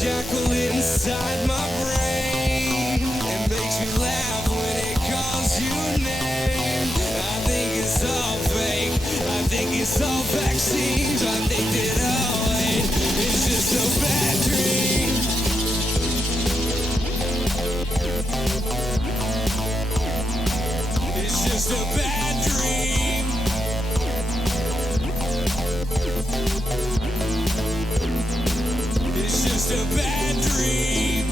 shackle inside my brain. It makes me laugh when it calls your name. I think it's all fake. I think it's all vaccines. I think that all it's just a bad dream. It's just a bad dream. It's just a bad dream.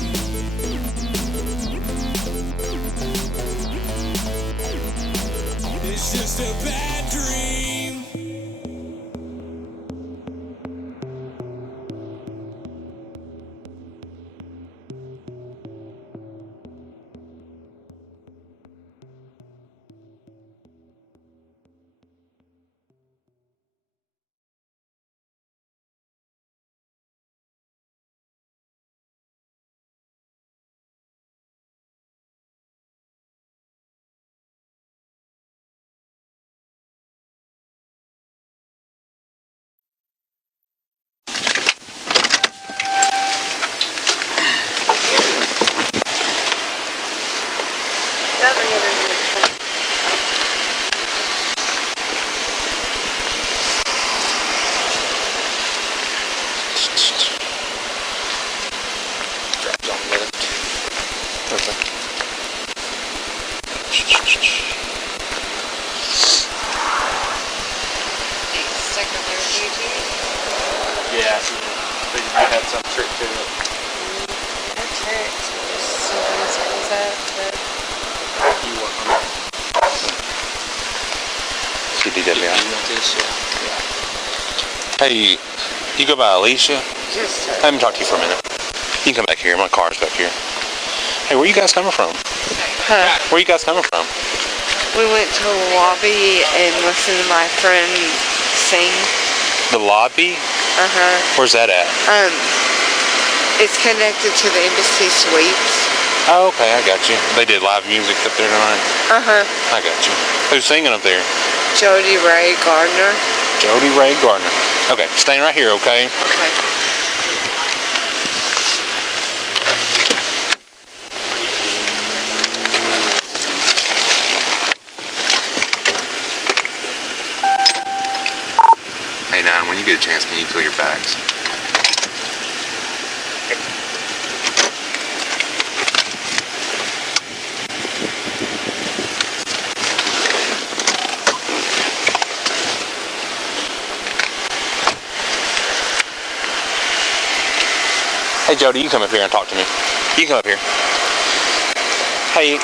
It's just a bad dream. Yeah, I figured you had some trick to it. No tricks, just sometimes comes up, but... You work on it. DWI. You want this? Yeah. Hey, you go by Alicia? Just... Let me talk to you for a minute. You can come back here. My car's back here. Hey, where you guys coming from? Huh? Where you guys coming from? We went to the lobby and listened to my friend sing. The lobby? Uh-huh. Where's that at? It's connected to the Embassy Suites. Oh, okay, I got you. They did live music up there tonight? Uh-huh. I got you. Who's singing up there? Jody Ray Gardner. Jody Ray Gardner. Okay, staying right here, okay? Okay. Hey, Nine, when you get a chance, can you fill your bags? Hey, Jody, you come up here and talk to me. You come up here. Hey,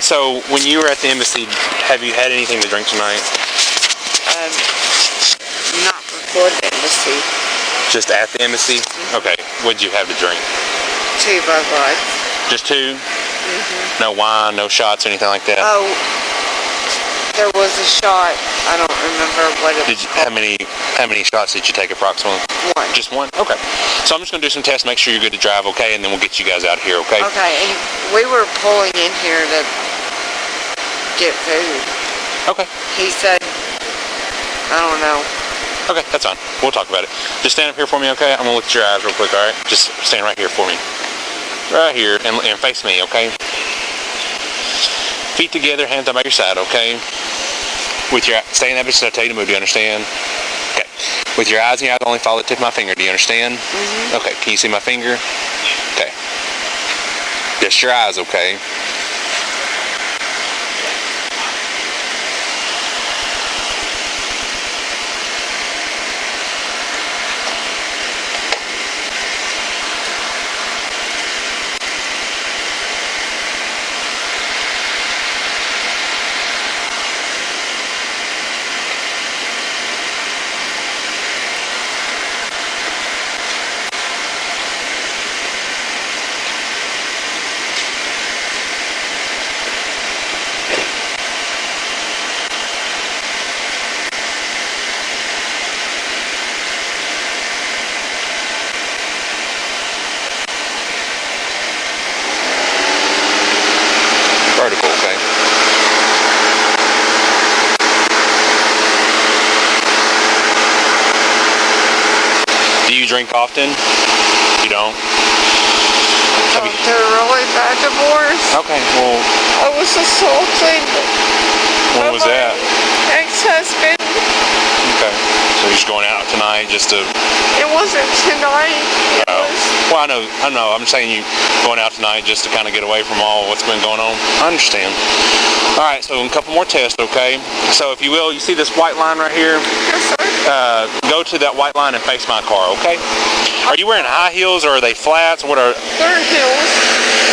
so when you were at the embassy, have you had anything to drink tonight? Not before the embassy. Just at the embassy? Okay. What'd you have to drink? 2 Bud Lights. Just 2? No wine, no shots, anything like that? Oh, there was a shot. I don't remember what it was. How many shots did you take approximately? 1. Just 1? Okay. So I'm just going to do some tests, make sure you're good to drive, okay? And then we'll get you guys out here, okay? Okay, and we were pulling in here to get food. Okay. He said, I don't know. Okay, that's fine. We'll talk about it. Just stand up here for me, okay? I'm going to look at your eyes real quick, alright? Just stand right here for me. Right here, and face me, okay? Feet together, hands up by your side, okay? Stay in that position I tell you to move, do you understand? Okay. With your eyes in your eyes, only follow the tip of my finger, do you understand? Okay, can you see my finger? Okay. Just your eyes, okay? Vertical, okay? Do you drink often? You don't? Gone through a really bad divorce. Okay, well, I was assaulted when was that? ex-husband. Okay. So you're just going out tonight just to... It wasn't tonight. It was... Well, I know. I'm saying you going out tonight just to kind of get away from all what's been going on. I understand. All right, so a couple more tests, okay? So if you will, you see this white line right here? Yes, sir. Go to that white line and face my car, okay? Are you wearing high heels or are they flats? What are... They're heels.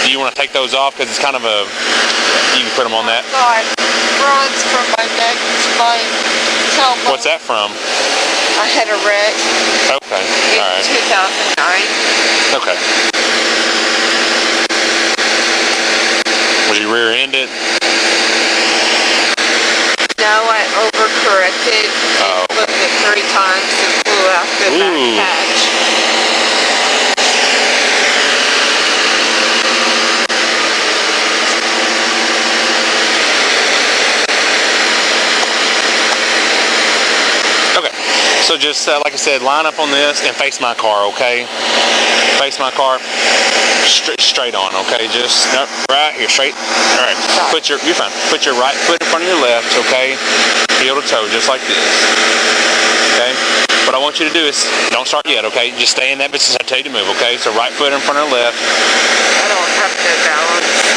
Do you want to take those off? Because it's kind of a... You can put them on that. Got bronze from my neck to my tailbone. What's that from? I had a wreck Okay, in all right. 2009. Okay. Was you rear-ended? No, I overcorrected and flipped it 3 times and flew out the back hatch. Okay. So just, like I said, line up on this and face my car, okay? Face my car. Straight on, okay? Just right here, straight. All right. You're fine. Put your right foot in front of your left, okay? Heel to toe, just like this. Okay? What I want you to do is, don't start yet, okay? Just stay in that business. I tell you to move, okay? So right foot in front of the left. I don't have to balance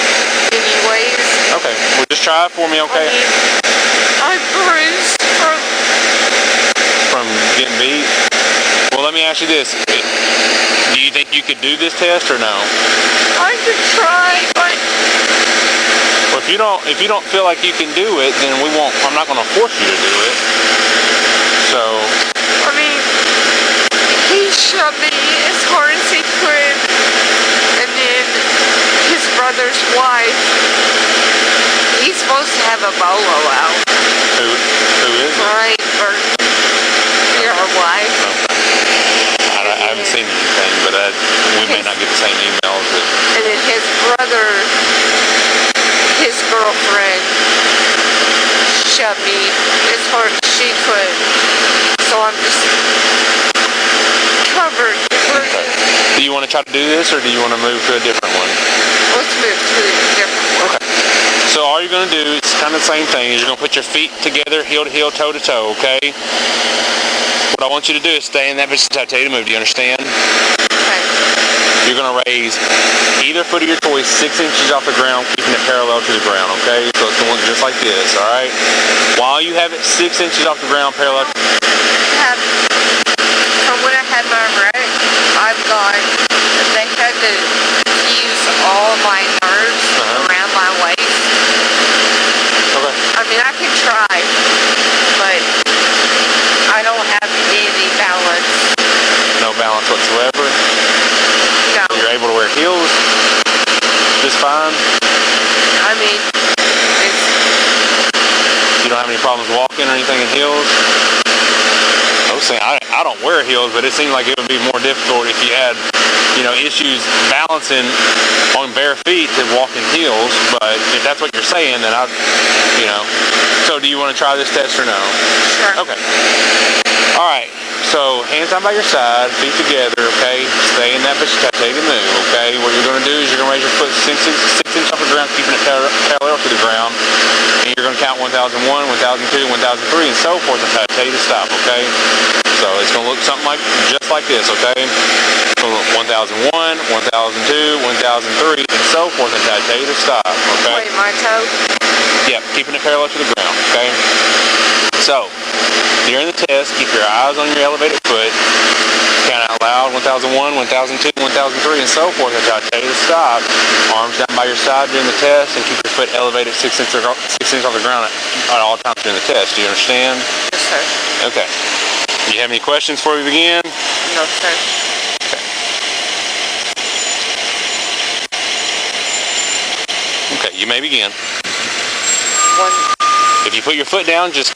anyways. Okay. Well, just try it for me, okay? I mean, I'm bruised from getting beat. Well, let me ask you this. Do you think you could do this test or no? I could try, but... Well, if you don't feel like you can do it, then I'm not going to force you to do it. So... I mean, he shoved me as hard as he could, and then his brother's wife, he's supposed to have a bolo out. Who is it? Right, or your wife. Okay. I haven't seen anything, but we may not get the same emails. And then his brother, his girlfriend, shoved me as hard as she could. So I'm just covered. Okay. Do you want to try to do this, or do you want to move to a different one? Let's move to a different one. Okay. So all you're going to do, it's kind of the same thing, is you're going to put your feet together, heel to heel, toe to toe, okay? What I want you to do is stay in that position until I tell you to move. Do you understand? Okay. You're going to raise either foot of your choice 6 inches off the ground, keeping it parallel to the ground, okay? So it's going to look just like this, all right? While you have it 6 inches off the ground, parallel to... From when I had my wreck, they had to use all my nerves around my waist. Okay. I mean, I can try, but I don't have any balance. No balance whatsoever? No. You're able to wear heels just fine? I mean, you don't have any problems walking or anything in heels? I don't wear heels, but it seemed like it would be more difficult if you had, issues balancing on bare feet to walk in heels. But if that's what you're saying, then So do you want to try this test or no? Sure. Okay. All right. So hands down by your side, feet together, okay? Stay in that position. I tell you to move, okay? What you're going to do is you're going to raise your foot 6 inches off the ground, keeping it parallel to the ground. And you're going to count 1001, 1002, 1003, and so forth until I tell you to stop, okay? So it's going to look something just like this, okay? So 1001, 1002, 1003, and so forth until I tell you to stop, okay? Wait, my toe? Yep, keeping it parallel to the ground, okay? So, during the test, keep your eyes on your elevated foot. Count out loud, 1001, 1002, 1003, and so forth until I tell you to stop. Arms down by your side during the test, and keep your foot elevated 6 inches off the ground at all times during the test. Do you understand? Yes, sir. Okay. Do you have any questions before we begin? No, sir. Okay, you may begin. One. If you put your foot down, just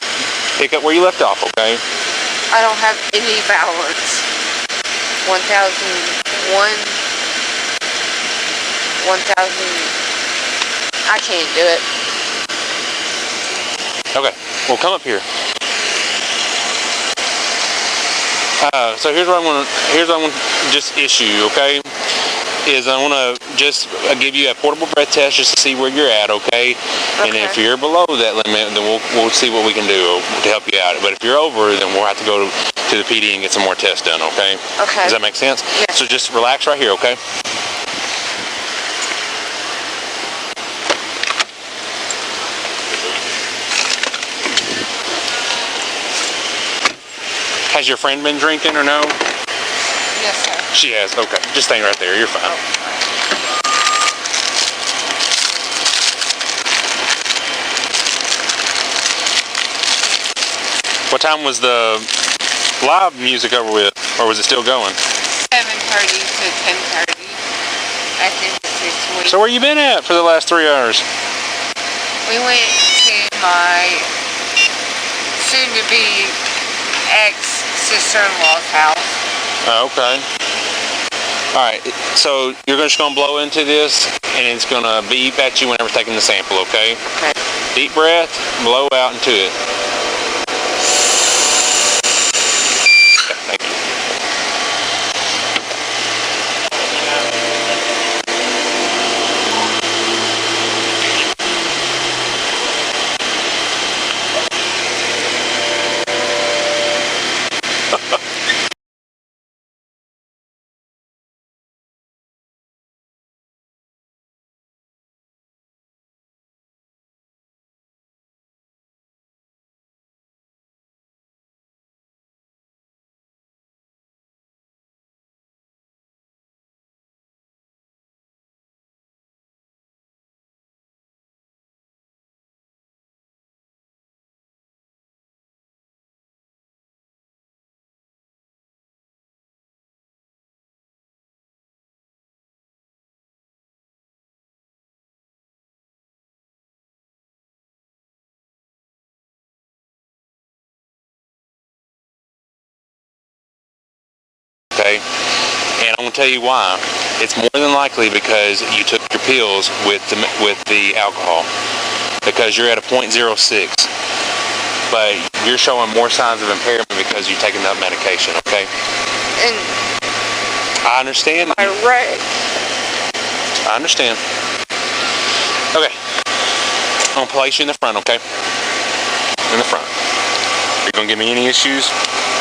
pick up where you left off, okay? I don't have any balance. 1001. 1000. I can't do it. Okay, well, come up here. So here's what I'm gonna just issue, okay? is I want to just give you a portable breath test just to see where you're at, okay? And if you're below that limit, then we'll see what we can do to help you out. But if you're over, then we'll have to go to the PD and get some more tests done, okay? Okay. Does that make sense? Yeah. So just relax right here, okay? Has your friend been drinking or no? Yes, sir. She has. Okay. Just stay right there. You're fine. Oh. What time was the live music over with, or was it still going? 7:30 to 10:30. I think it's 6 weeks. So where you been at for the last 3 hours? We went to my soon-to-be ex-sister-in-law's house. Oh, okay. All right. So you're just gonna blow into this, and it's gonna beep at you whenever taking the sample. Okay. Okay. Deep breath. Blow out into it. Okay, thank you. Okay, and I'm gonna tell you why. It's more than likely because you took your pills with the alcohol, because you're at a 0.06, but you're showing more signs of impairment because you're taking that medication. Okay, And I understand. my wreck. I understand. Okay, I'm gonna place you in the front. Okay, in the front. Are you gonna give me any issues?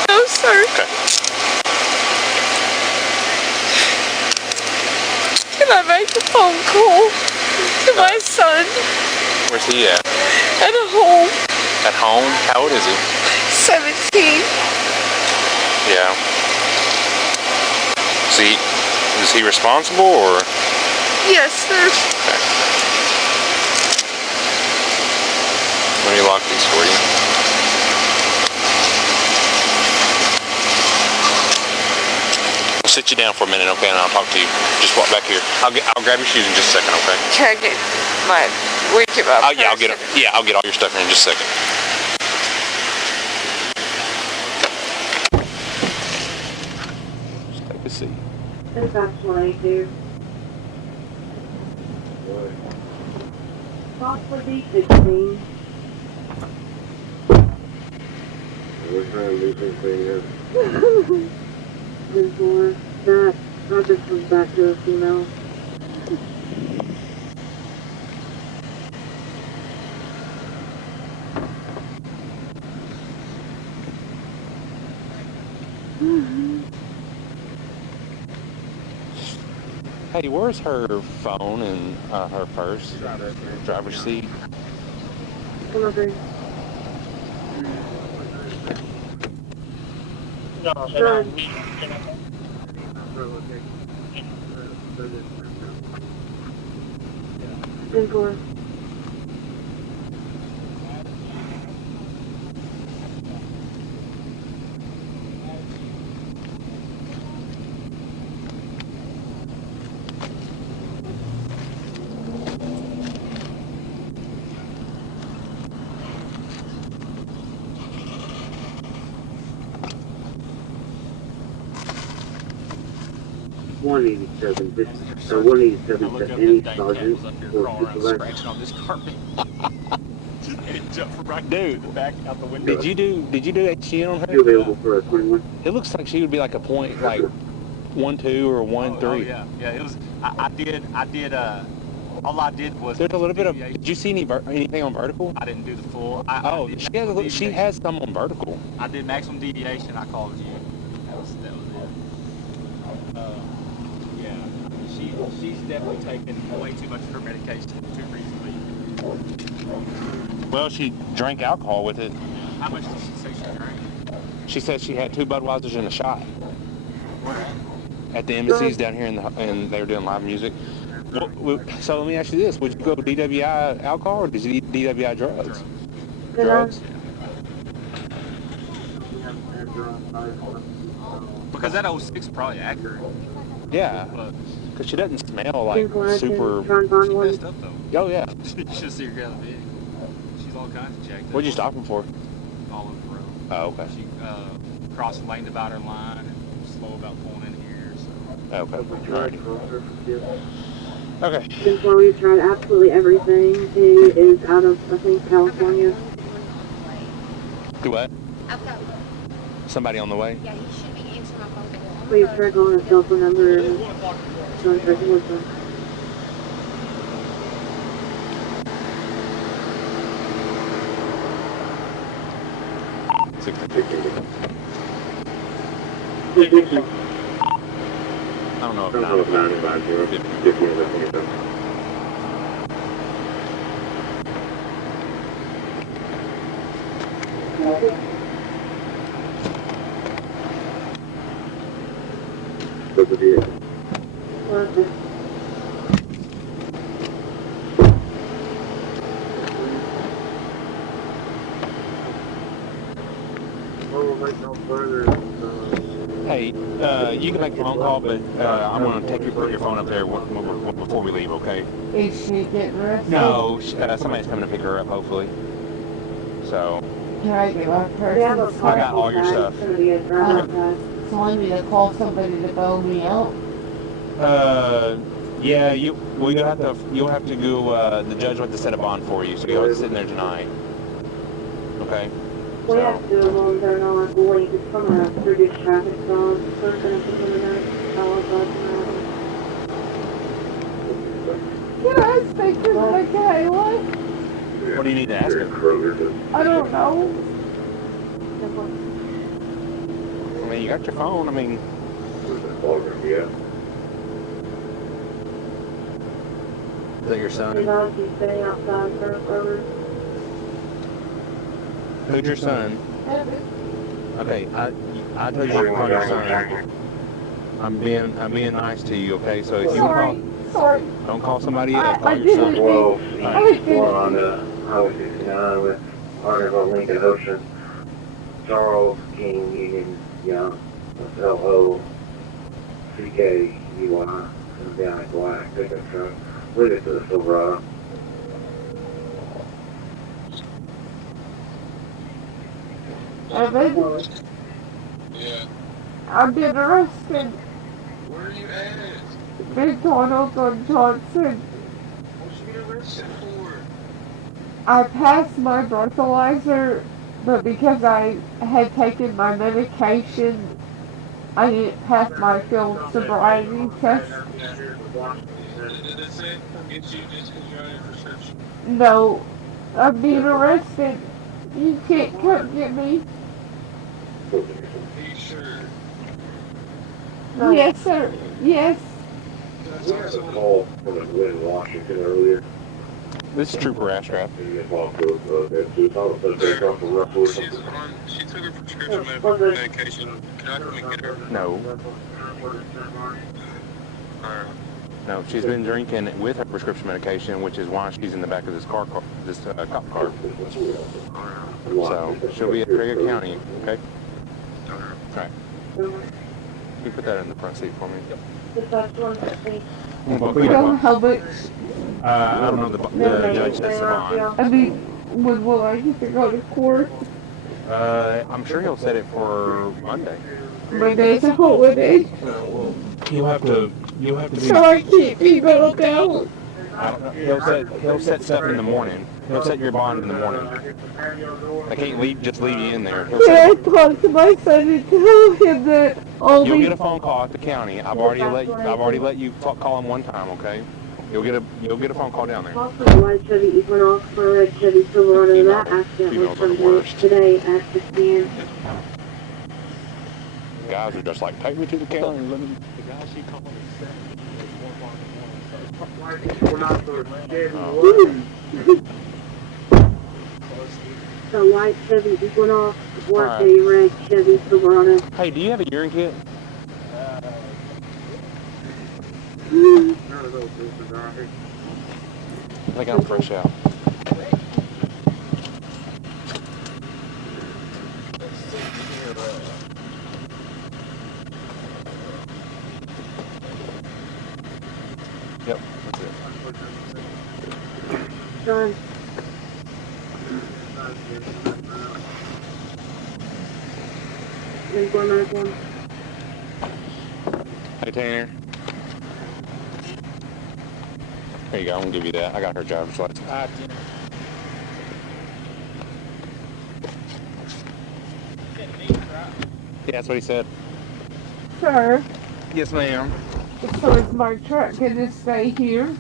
No, sir. Okay. Can I make a phone call to my son Where's he at? at home? At home? How old is he? 17. Yeah. Is he responsible or? Yes, sir. Okay. Let me lock these for you. I'll sit you down for a minute, okay, and I'll talk to you. Just walk back here. I'll grab your shoes in just a second, okay? Can I get my Yeah, I'll get all your stuff here in just a second. Just take a seat. That's actually do. Possibly D16. We're trying to do something here. And for that, project comes back to a female. Hey, where's her phone and her purse? Driver's seat. Come over. Run. And for. $187. So $187 to any sergeant or supervisor. Scratching on this carpet. And it jumped right Dude, back out the window. did you do HGN on You her? available for a 21? It looks like she would be like a point, like 1.2 or 1.3. Oh yeah, yeah. It was. I did. All I did was. There's a little bit of. deviation. Did you see anything on vertical? I didn't do the full. She has some on vertical. I did maximum deviation. I called you. That was it. Yeah. She's definitely taken way too much of her medication too recently. Well, she drank alcohol with it. How much did she say she drank? She said she had 2 Budweisers and a shot Where at? at the embassies down here and they were doing live music. So let me ask you this: would you go DWI alcohol or did you eat DWI drugs? Drugs. Because that 06 is probably accurate. Yeah, But because she doesn't smell like super. she messed up though. Oh yeah. You should see her get out of the vehicle. She's all kinds of jacked up. What'd you stop him for? All over the road. Oh, okay. She crossed the lane divider line and slow about pulling in here. So. Okay. Alrighty. Okay. Before we've tried absolutely everything. He is out of, I think, California. Do what? I've got, Somebody on the way? yeah, he should be answering my phone. Please try calling his cell phone number and try to with them. I don't know if Hey, you can make a phone call, but I'm going to take your phone up there before we leave, okay? Is she getting arrested? No, somebody's coming to pick her up, hopefully. So, Can I get my purse? Yeah, but I got all your stuff. It's going to be a driver's test. So I need to call somebody to bail me out? yeah, you'll have to go, the judge will have to set a bond for you, so you'll have to sit in there tonight. Okay? We have to do a long turn on link. It's from a previous traffic stop. So it's going to come in there. Can I speak to the guy? What? What do you need to ask him? I don't know. I mean, you got your phone, I mean... Is that your son? He's obviously staying outside for over. Who's your son? Okay, I told you to call your son. I'm being nice to you, okay? So if you Sorry. don't call somebody else, call your son. Well, I going on the Highway 69 with partners on Lincoln Ocean, Charles King Union Young, LOCKUY, comes down in black pickup truck, lead it to the Silverado. Evan, Yeah. I've been arrested. Where are you at? McDonald's on Johnson. What you get arrested for? I passed my breathalyzer, but because I had taken my medication, I didn't pass my field sobriety test. Did it say get you just because you're on your prescription? No, I'm being arrested. You can't come get me. Are you sure? Yes, sir. Yes. We had a call from a in Washington earlier. This is Trooper Ashcraft. And you walked over to from Russell or She took her prescription medication. Can I come and get her? No, Alright. no, she's been drinking with her prescription medication, which is why she's in the back of this cop car. So she'll be at Craighead County, okay? Alright. You put that in the front seat for me. The first one, I think. You know how much? I don't know, the judge sets the bond. I mean, when will I get to go to court? I'm sure he'll set it for Monday. Monday's a holiday, You'll have to so I can't be bailed out. He'll set stuff in the morning. He'll set your bond in the morning. I can't just leave you in there. Yeah, I talked to my son and told him that You'll only... get a phone call at the county. I've already let you call him one time, okay? You'll get a phone call down there. Also, the white Chevy Equinox for red Chevy Silverado. That accident was from today at the stand. Guys are just like, take me to the county. Let me... The guy she called said it was 1 o'clock in the morning, The white Chevy Equinox was a red Chevy Silverado. Hey, do you have a urine kit? None of those businesses are here. I think I'm fresh out. Yep, that's it. John. Hey, Tanner. There you go, I'm gonna give you that. I got her driver's license. Dinner. Yeah, that's what he said. Sir, Yes, ma'am. so is my truck gonna stay here?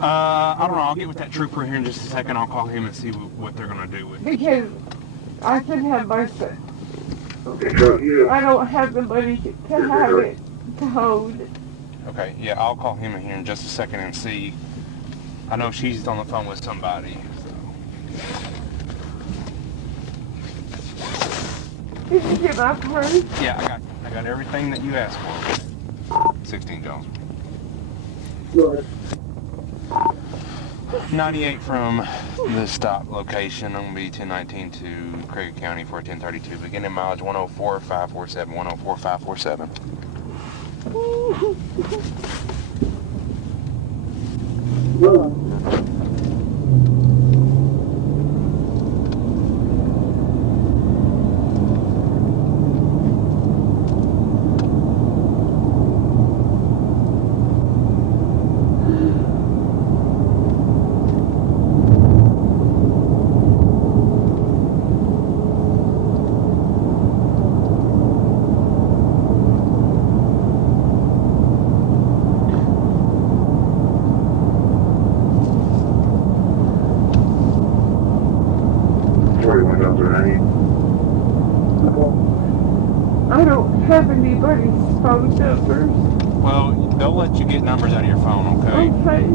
I don't know. I'll get with that trooper here in just a second. I'll call him and see what they're gonna do with it. Because I can have my son. You. I don't have the money to have it towed. Okay, yeah, I'll call him in here in just a second and see. I know she's on the phone with somebody, so. Did you get my purse? Yeah, I got everything that you asked for. 16 Jones. 98 from the stop location on B 1019 to Craighead County for 1032. Beginning mileage 104,547, 104,547. I don't have anybody's phone numbers. Well, they'll let you get numbers out of your phone, okay? Okay.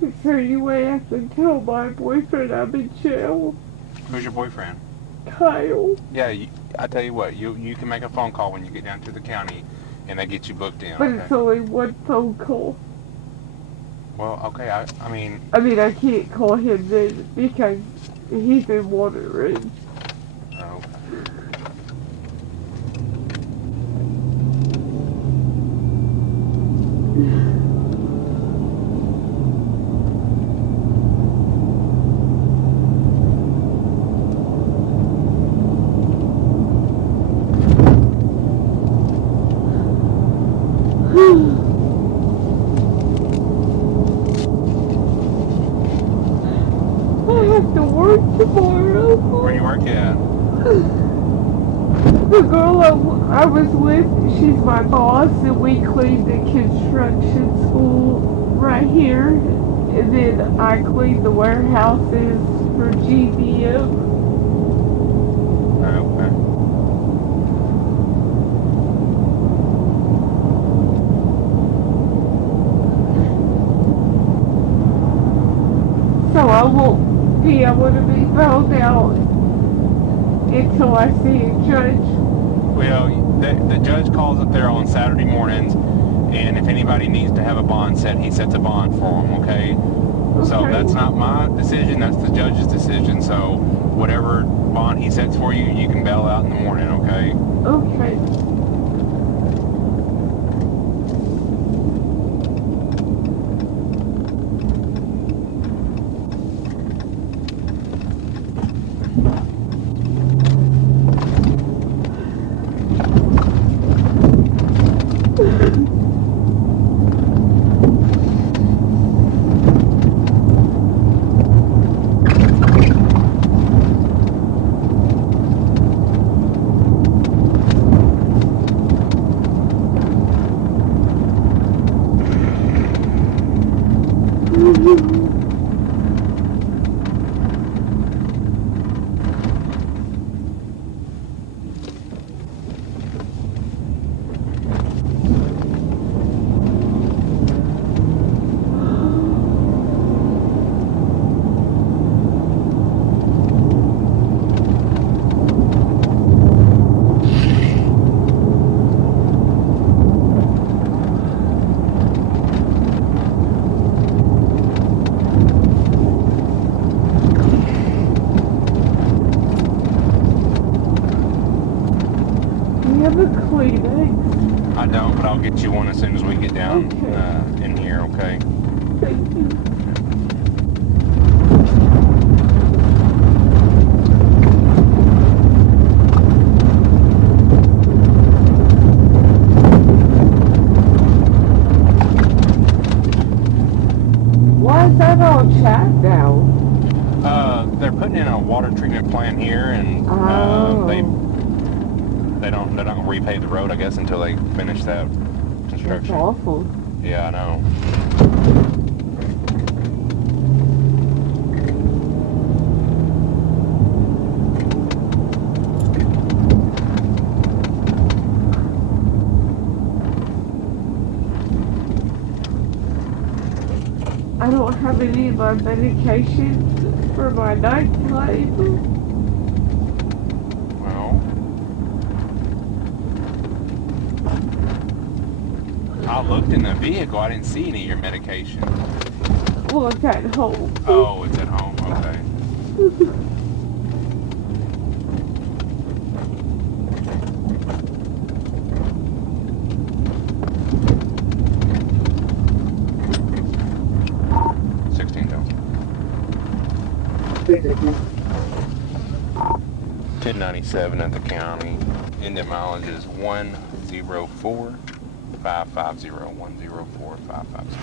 Is there any way I can tell my boyfriend I'm in jail? Who's your boyfriend? Kyle. Yeah, I tell you what, you can make a phone call when you get down to the county and they get you booked in, But okay? it's only one phone call. Well, okay, I mean, I can't call him then because he's in Water Ridge. oh, I have to work tomorrow. where you work at? The girl I was with, she's my boss, and we cleaned the construction school right here. And then I cleaned the warehouses for GBM. Okay. So I won't be able to be bailed out until I see a judge. Well, the judge calls up there on Saturday mornings, and if anybody needs to have a bond set, he sets a bond for them, okay? So Okay. that's not my decision, that's the judge's decision. So whatever bond he sets for you, you can bail out in the morning, okay? Okay. Do you have a Kleenex? I don't, but I'll get you one as soon as we get down Okay. in here, okay? Thank you. Why is that all chat now? They're putting in a water treatment plant here, and Oh. they're not gonna repave the road, I guess, until they finish that That's construction. awful. Yeah, I know. I don't have any of my medications for my nighttime. Well, I looked in the vehicle. I didn't see any of your medication. Well, it's at home. Oh, it's at home. Okay. $10.97 at the county. Indian mileage is 104 550 104 550.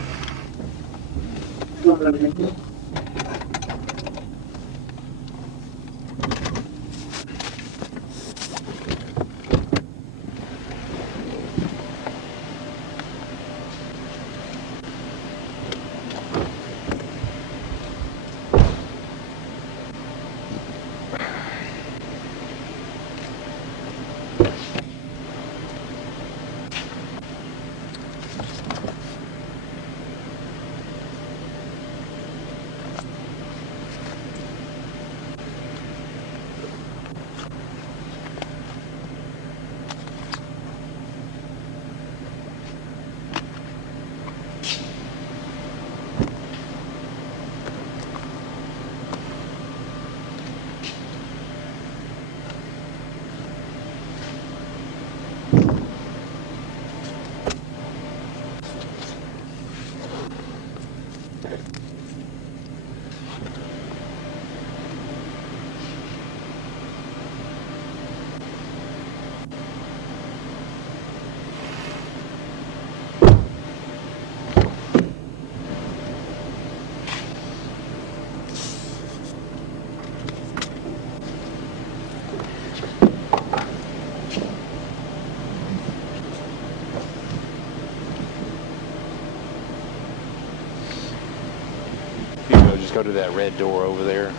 Go to that red door over there.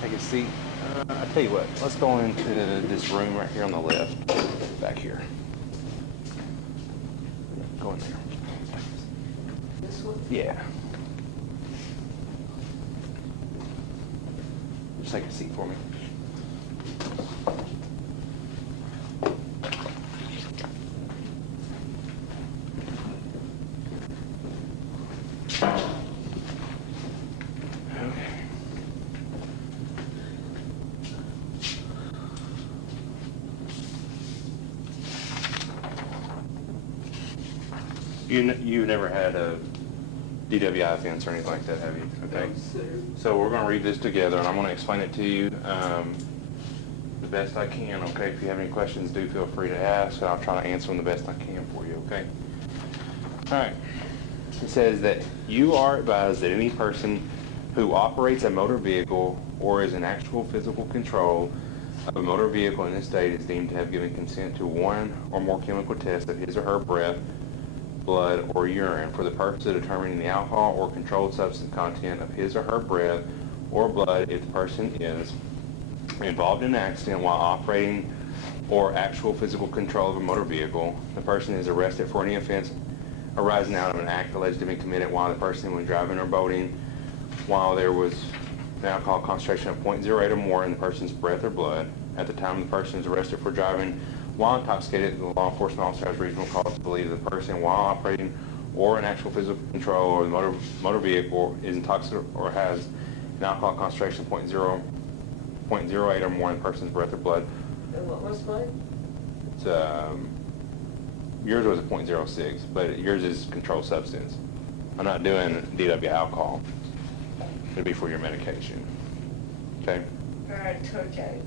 Take a seat. I tell you what, let's go into this room right here on the left, back here. Go in there. This one? Yeah. Just take a seat for me. You've never had a DWI offense or anything like that, have you? Okay. So we're going to read this together, and I'm going to explain it to you the best I can, okay? If you have any questions, do feel free to ask, and I'll try to answer them the best I can for you, okay? All right. It says that you are advised that any person who operates a motor vehicle or is in actual physical control of a motor vehicle in this state is deemed to have given consent to one or more chemical tests of his or her breath, blood, or urine for the purpose of determining the alcohol or controlled substance content of his or her breath or blood if the person is involved in an accident while operating or actual physical control of a motor vehicle. The person is arrested for any offense arising out of an act alleged to be committed while the person was driving or boating while there was an alcohol concentration of 0.08 or more in the person's breath or blood. At the time the person is arrested for driving while intoxicated, the law enforcement officer has reasonable cause to believe that the person, while operating or in actual physical control of the motor vehicle, is intoxicated or has an alcohol concentration of 0.08 or more in the person's breath or blood. And what was mine? It's, yours was a 0.06, but yours is controlled substance. I'm not doing DWI alcohol. It'll be for your medication. Okay? I took it.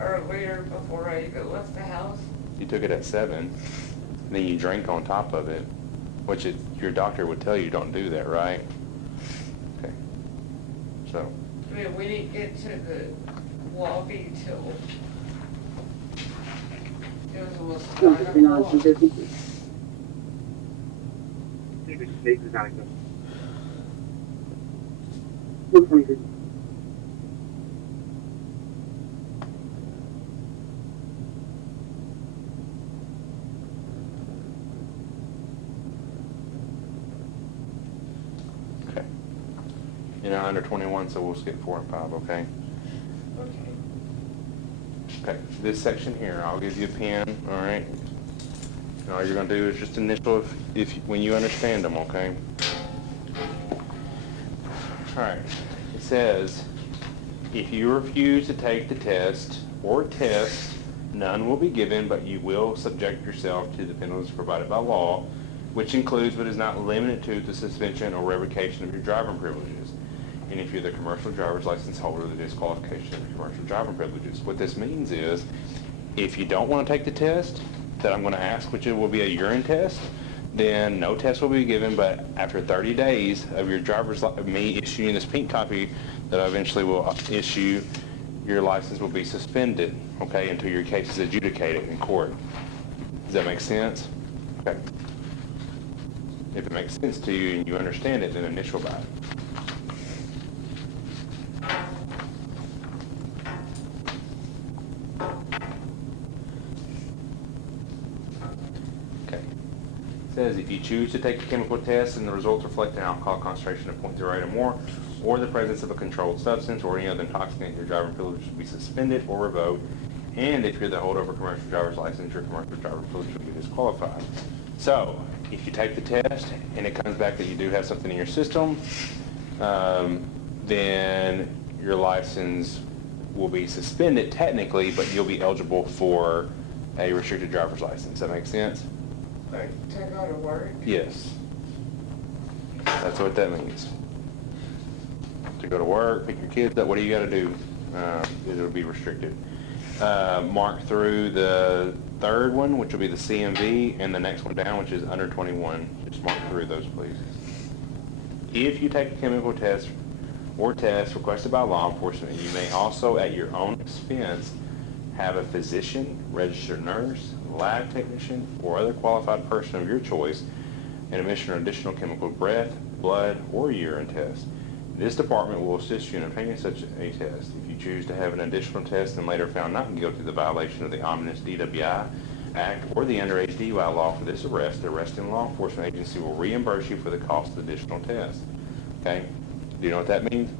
Or a liter before I even left the house. You took it at 7, then you drank on top of it, which your doctor would tell you don't do that, right? Okay. So. I mean, we didn't get to the lobby till it was almost 9 o'clock. Okay. You're not under 21, so we'll skip 4 and 5, okay? Okay. Okay, this section here, I'll give you a pen, all right? And all you're gonna do is just initial when you understand them, okay? All right, it says, if you refuse to take the test or tests, none will be given, but you will subject yourself to the penalties provided by law, which includes but is not limited to the suspension or revocation of your driving privileges. And if you're the commercial driver's license holder, the disqualification of your commercial driving privileges. What this means is, if you don't want to take the test that I'm going to ask, which it will be a urine test, then no test will be given, but after 30 days of your me issuing this pink copy that I eventually will issue, your license will be suspended, okay, until your case is adjudicated in court. Does that make sense? Okay. If it makes sense to you and you understand it, then initial by it. Says if you choose to take a chemical test and the results reflect an alcohol concentration of 0.08 or more, or the presence of a controlled substance or any other intoxicant, your driving privilege should be suspended or revoked. And if you're the holder of a commercial driver's license, your commercial driver's privilege should be disqualified. So, if you take the test and it comes back that you do have something in your system, then your license will be suspended technically, but you'll be eligible for a restricted driver's license. Does that make sense? Like, to go to work? Yes. That's what that means. To go to work, pick your kids up, what do you got to do? It'll be restricted. Mark through the third one, which will be the CMV, and the next one down, which is under 21. Just mark through those, please. If you take a chemical test or test requested by law enforcement, you may also, at your own expense, have a physician, registered nurse, lab technician, or other qualified person of your choice and administer an additional chemical breath, blood, or urine test. This department will assist you in obtaining such a test. If you choose to have an additional test and later found not guilty of the violation of the ominous DWI Act or the underage DUI law for this arrest, the arresting law enforcement agency will reimburse you for the cost of the additional test. Okay? Do you know what that means?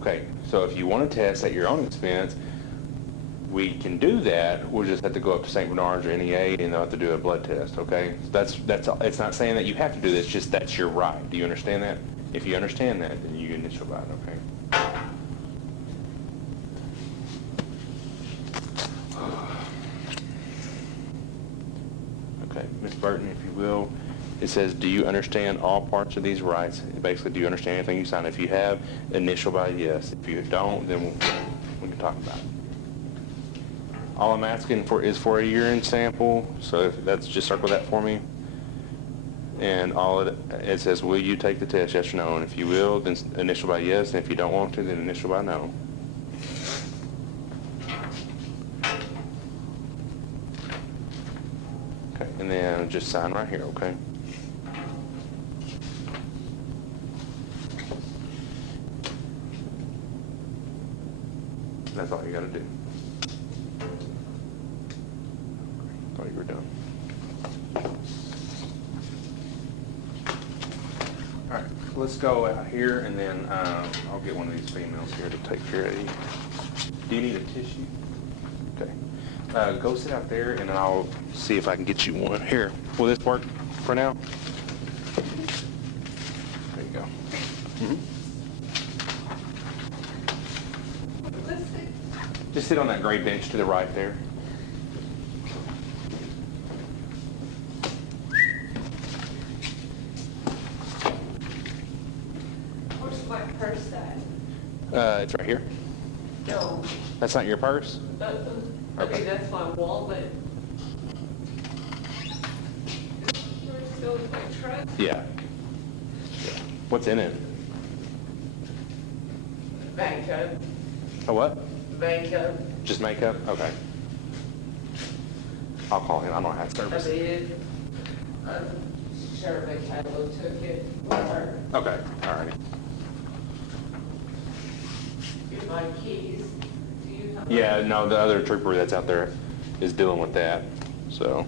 Okay, so if you want to test at your own expense, we can do that. We'll just have to go up to St. Bernard's or NEA and they'll have to do a blood test, okay? That's all. It's not saying that you have to do this, just that's your right. Do you understand that? If you understand that, then you initial that, okay? Okay, Ms. Burton, if you will, it says, do you understand all parts of these rights? Basically, do you understand anything you sign? If you have, initial by yes. If you don't, then we can talk about it. All I'm asking for is for a urine sample, so if that's just circle that for me. And all it says, will you take the test, yes or no? And if you will, then initial by yes, and if you don't want to, then initial by no. Okay, and then just sign right here, okay? That's all you gotta do. Thought you were done. All right, let's go out here, and then I'll get one of these females here to take care of you. Do you need a tissue? Okay. Go sit out there, and I'll see if I can get you one. Here, will this work for now? There you go. Just sit on that gray bench to the right there. Where's my purse at? It's right here. No. That's not your purse? Okay, that's my wallet. Where's still in my truck? Yeah. What's in it? Makeup. A what? Makeup. Just makeup? Okay. I'll call him. I don't have I service. did. Sheriff Kylo took it with her. Okay. All right. Here's my keys. Do you have Yeah, no, the other trooper that's out there is dealing with that, so.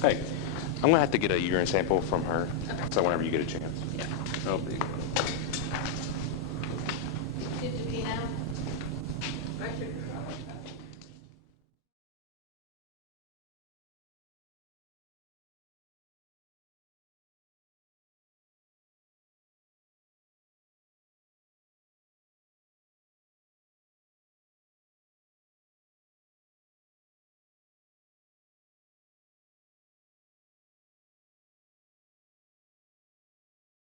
Hey, I'm gonna have to get a urine sample from her, so whenever you get a chance. Yeah. No big deal.